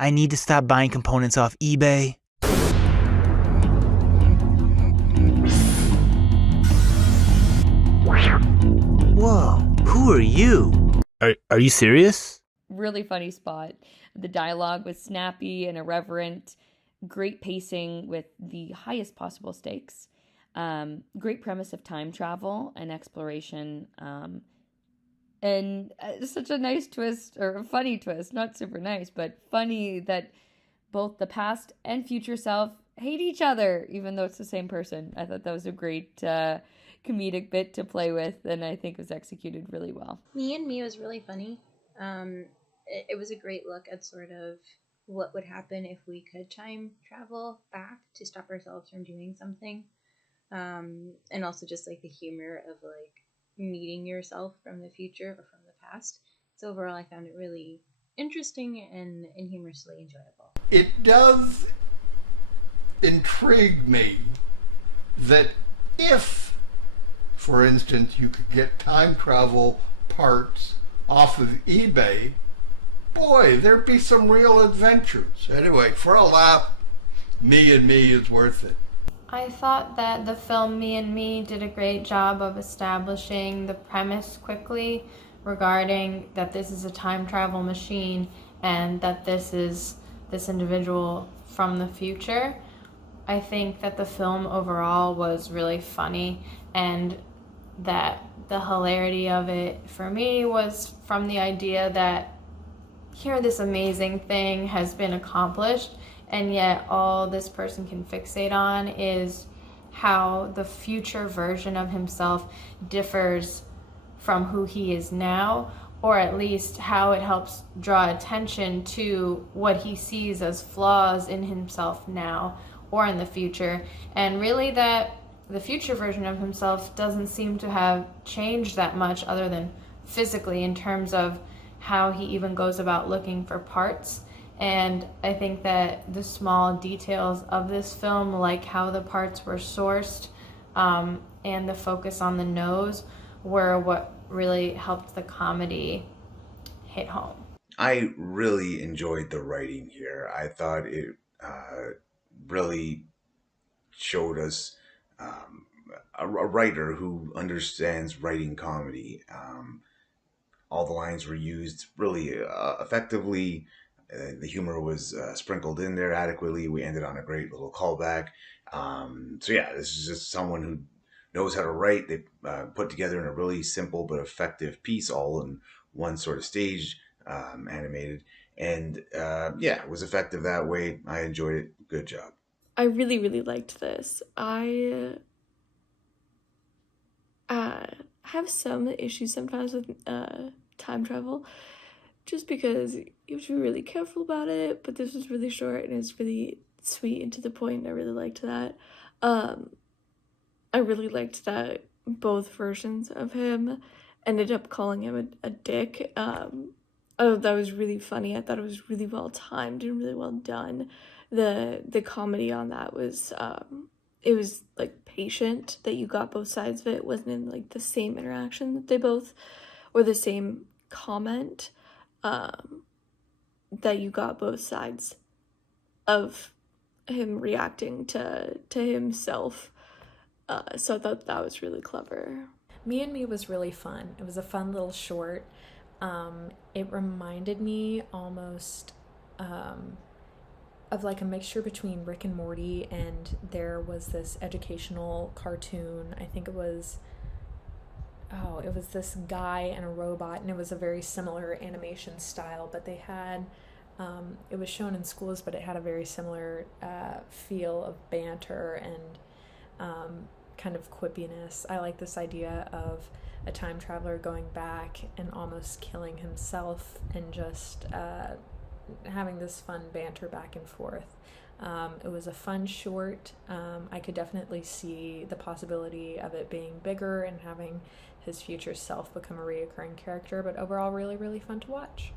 I need to stop buying components off eBay. Whoa, who are you? Are you serious? Really funny spot. The dialogue was snappy and irreverent, great pacing with the highest possible stakes. Great premise of time travel and exploration. And such a nice twist, or a funny twist, not super nice, but funny that both the past and future self hate each other, even though it's the same person. I thought that was a great comedic bit to play with, and I think it was executed really well. Me and Me was really funny. It was a great look at sort of what would happen if we could time travel back to stop ourselves from doing something. And also just like the humor of like meeting yourself from the future or from the past. So overall, I found it really interesting and humorously enjoyable. It does intrigue me that if, for instance, you could get time travel parts off of eBay, boy, there'd be some real adventures. Anyway, for a laugh, Me and Me is worth it. I thought that the film Me and Me did a great job of establishing the premise quickly regarding that this is a time travel machine and that this is this individual from the future. I think that the film overall was really funny, and that the hilarity of it for me was from the idea that here this amazing thing has been accomplished, and yet all this person can fixate on is how the future version of himself differs from who he is now, or at least how it helps draw attention to what he sees as flaws in himself now or in the future. And really that the future version of himself doesn't seem to have changed that much other than physically, in terms of how he even goes about looking for parts. And I think that the small details of this film, like how the parts were sourced, and the focus on the nose, were what really helped the comedy hit home. I really enjoyed the writing here. I thought it really showed us a writer who understands writing comedy. All the lines were used really effectively. The humor was sprinkled in there adequately. We ended on a great little callback. So yeah, this is just someone who knows how to write. They put together in a really simple but effective piece, all in one sort of stage, animated, and yeah, it was effective that way. I enjoyed it. Good job. I really, really liked this. I have some issues sometimes with time travel, just because you have to be really careful about it, but this was really short and it's really sweet and to the point. I really liked that. I really liked that both versions of him ended up calling him a dick. Oh, that was really funny. I thought it was really well timed and really well done. The comedy on that was it was like patient, that you got both sides of it. It wasn't in like the same interaction that they both, or the same comment, that you got both sides of him reacting to himself. So I thought that was really clever. Me and Me was really fun. It was a fun little short. It reminded me almost of like a mixture between Rick and Morty, and there was this educational cartoon. I think it was this guy and a robot, and it was a very similar animation style, but they had it was shown in schools, but it had a very similar feel of banter and kind of quippiness. I like this idea of a time traveler going back and almost killing himself, and just having this fun banter back and forth. It was a fun short. I could definitely see the possibility of it being bigger and having his future self become a reoccurring character, but overall really, really fun to watch.